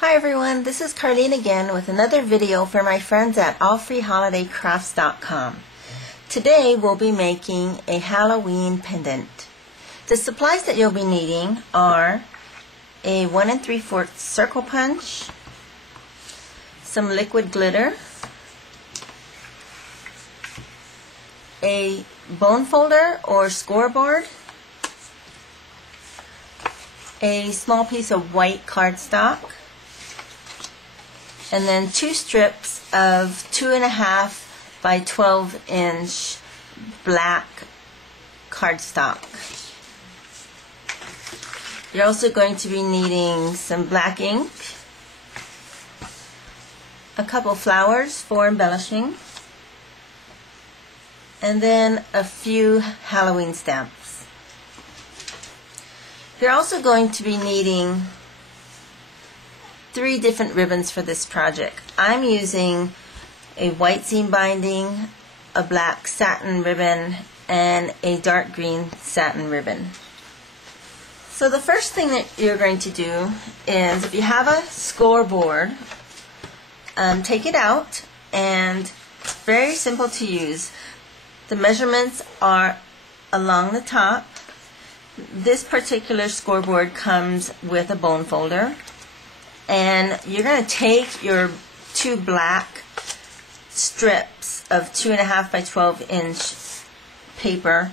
Hi everyone, this is Carlene again with another video for my friends at allfreeholidaycrafts.com. Today we'll be making a Halloween pendant. The supplies that you'll be needing are a 1 3/4 circle punch, some liquid glitter, a bone folder or scoreboard, a small piece of white cardstock, and then 2 strips of 2.5 by 12 inch black cardstock. You're also going to be needing some black ink, a couple flowers for embellishing, and then a few Halloween stamps. You're also going to be needing 3 different ribbons for this project. I'm using a white seam binding, a black satin ribbon, and a dark green satin ribbon. So the first thing that you're going to do is, if you have a scoreboard, take it out, and it's very simple to use. The measurements are along the top. This particular scoreboard comes with a bone folder. And you're going to take your 2 black strips of 2.5 by 12 inch paper,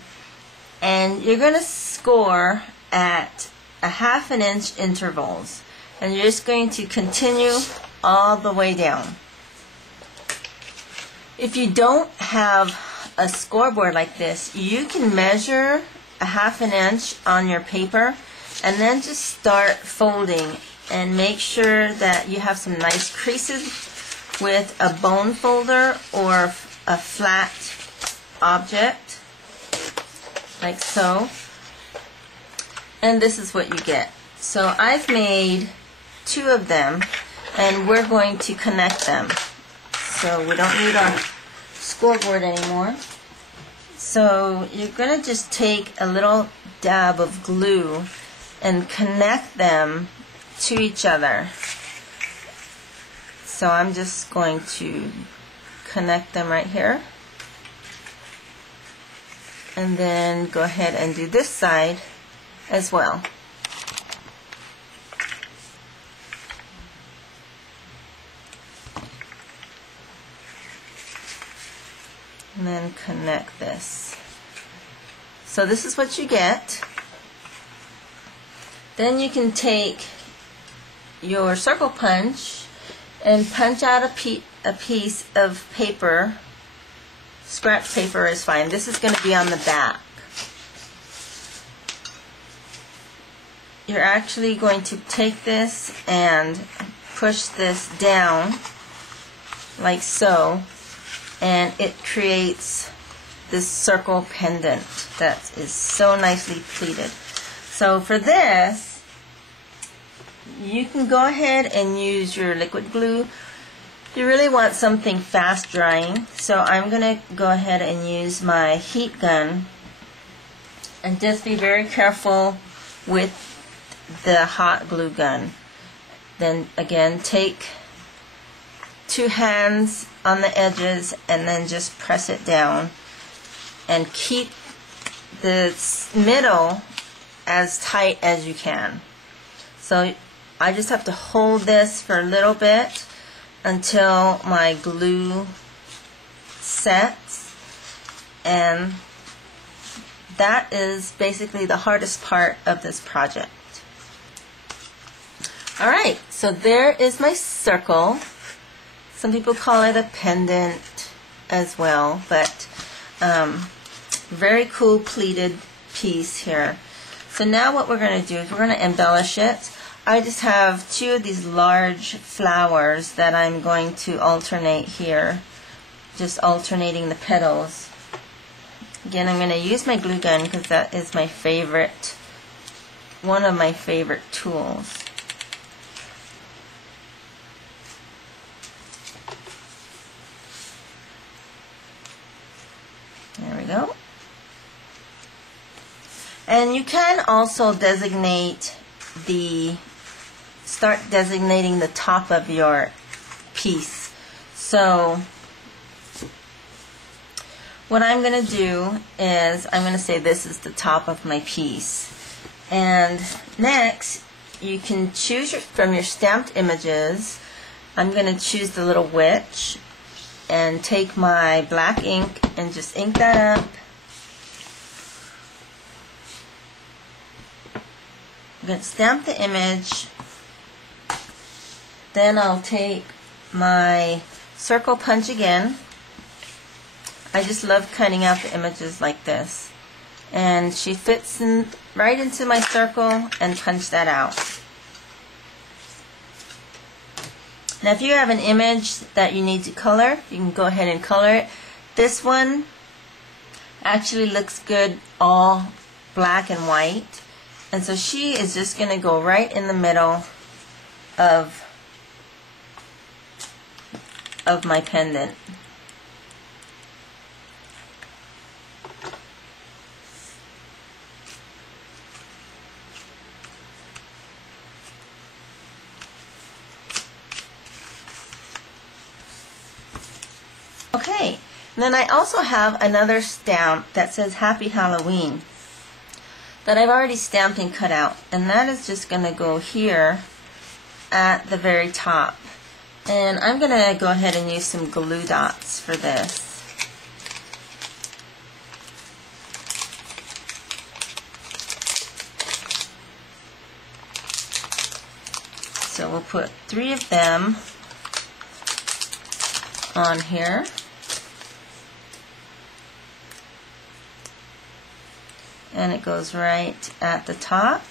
and you're going to score at a 1/2 inch intervals, and you're just going to continue all the way down. If you don't have a scoreboard like this, you can measure a 1/2 inch on your paper and then just start folding, and make sure that you have some nice creases with a bone folder or a flat object, like so. And this is what you get. So I've made 2 of them, and we're going to connect them. So we don't need our scoreboard anymore. So you're going to just take a little dab of glue and connect them to each other. So I'm just going to connect them right here, and then go ahead and do this side as well. And then connect this. So this is what you get. Then you can take your circle punch and punch out a piece of paper. Scratch paper is fine. This is going to be on the back. You're actually going to take this and push this down like so, and it creates this circle pendant that is so nicely pleated. So for this, you can go ahead and use your liquid glue. You really want something fast drying, so I'm going to go ahead and use my heat gun, and just be very careful with the hot glue gun. Then again, take 2 hands on the edges and then just press it down, and keep the middle as tight as you can. So I just have to hold this for a little bit until my glue sets, and that is basically the hardest part of this project. Alright, so there is my circle. Some people call it a pendant as well, but very cool pleated piece here. So now what we're going to do is we're going to embellish it. I just have 2 of these large flowers that I'm going to alternate here, just alternating the petals. Again, I'm going to use my glue gun because that is my favorite, one of my favorite tools. There we go. And you can also designate the start designating the top of your piece. So what I'm going to do is I'm going to say this is the top of my piece. And next, you can choose from your stamped images. I'm going to choose the little witch and take my black ink and just ink that up. I'm going to stamp the image. Then I'll take my circle punch again. I just love cutting out the images like this. And she fits in right into my circle and punch that out. Now if you have an image that you need to color, you can go ahead and color it. This one actually looks good all black and white. And so she is just going to go right in the middle of my pendant. Okay, and then I also have another stamp that says Happy Halloween that I've already stamped and cut out, and that is just going to go here at the very top. And I'm going to go ahead and use some glue dots for this. So we'll put 3 of them on here. And it goes right at the top,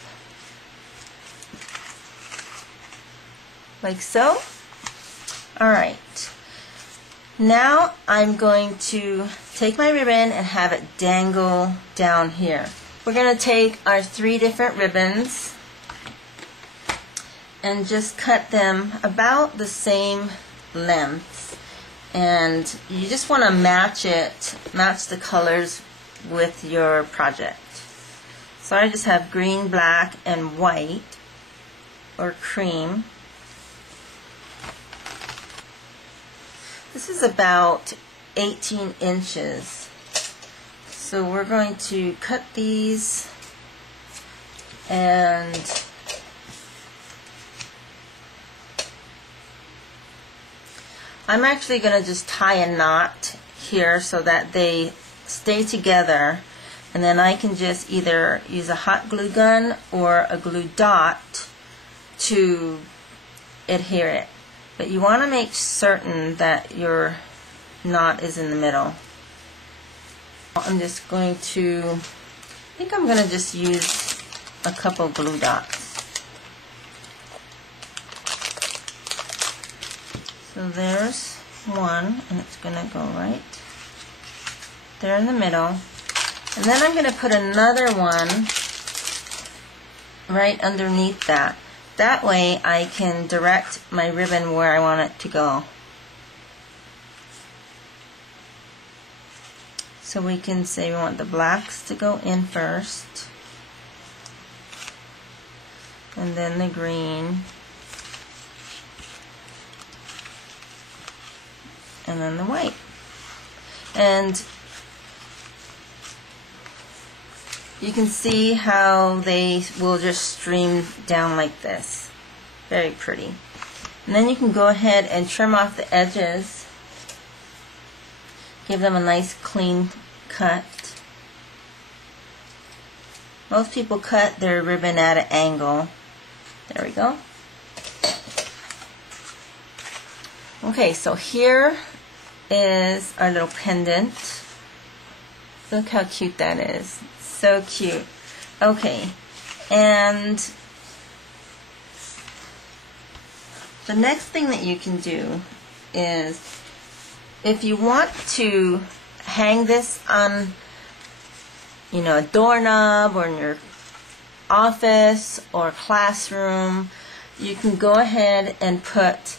like so. Alright, now I'm going to take my ribbon and have it dangle down here. We're going to take our 3 different ribbons and just cut them about the same length. And you just want to match the colors with your project. So I just have green, black, and white, or cream. This is about 18 inches. So we're going to cut these, and I'm actually going to just tie a knot here so that they stay together. And then I can just either use a hot glue gun or a glue dot to adhere it. But you want to make certain that your knot is in the middle. I'm just going to, I think I'm going to just use a couple glue dots. So there's one, and it's going to go right there in the middle. And then I'm going to put another one right underneath that. That way I can direct my ribbon where I want it to go. So we can say we want the blacks to go in first, and then the green, and then the white. And you can see how they will just stream down like this. Very pretty. And then you can go ahead and trim off the edges. Give them a nice clean cut. Most people cut their ribbon at an angle. There we go. Okay, so here is our little pendant. Look how cute that is. So cute. Okay, and the next thing that you can do is, if you want to hang this on, a doorknob or in your office or classroom, you can go ahead and put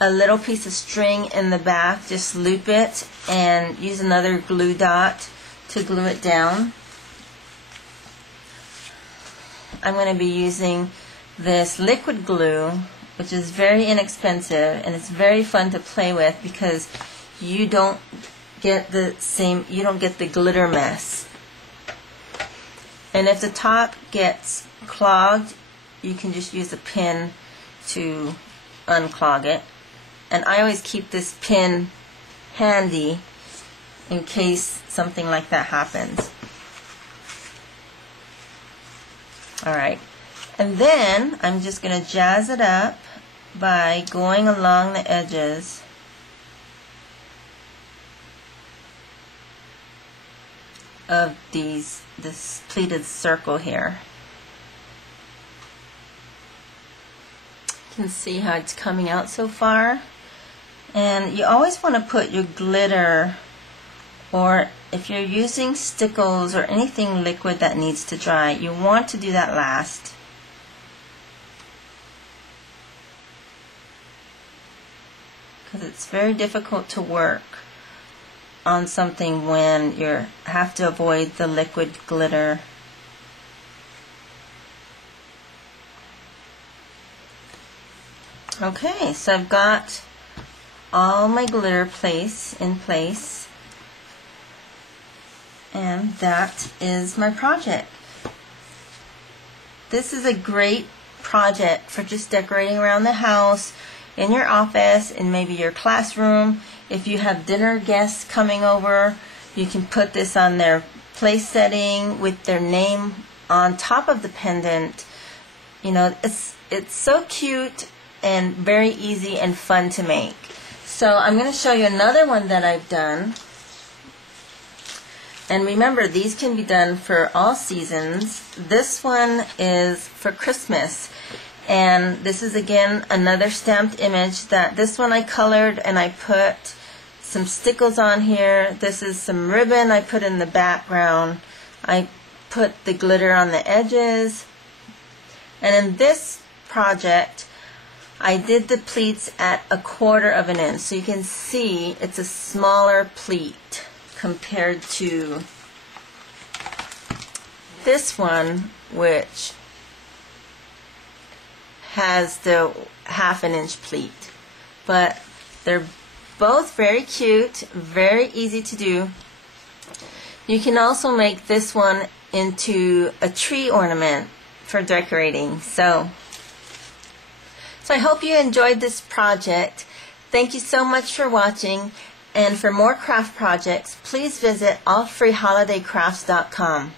a little piece of string in the back, just loop it and use another glue dot to glue it down. I'm going to be using this liquid glue, which is very inexpensive and it's very fun to play with because you don't get the glitter mess. And if the top gets clogged, you can just use a pin to unclog it. And I always keep this pin handy in case something like that happens. Alright, and then I'm just going to jazz it up by going along the edges of this pleated circle here. You can see how it's coming out so far. And you always want to put your glitter, or if you're using stickles or anything liquid that needs to dry, you want to do that last. Because it's very difficult to work on something when you have to avoid the liquid glitter. Okay, so I've got all my glitter in place, and that is my project. This is a great project for just decorating around the house, in your office, in maybe your classroom. If you have dinner guests coming over, you can put this on their place setting with their name on top of the pendant. You know, it's so cute and very easy and fun to make. So I'm going to show you another one that I've done. And remember, these can be done for all seasons. This one is for Christmas. And this is again another stamped image. This one I colored and I put some stickles on here. This is some ribbon I put in the background. I put the glitter on the edges. And in this project, I did the pleats at 1/4 of an inch. So you can see it's a smaller pleat compared to this one, which has the 1/2 inch pleat. But they're both very cute, very easy to do. You can also make this one into a tree ornament for decorating. So I hope you enjoyed this project. Thank you so much for watching, and for more craft projects, please visit allfreeholidaycrafts.com.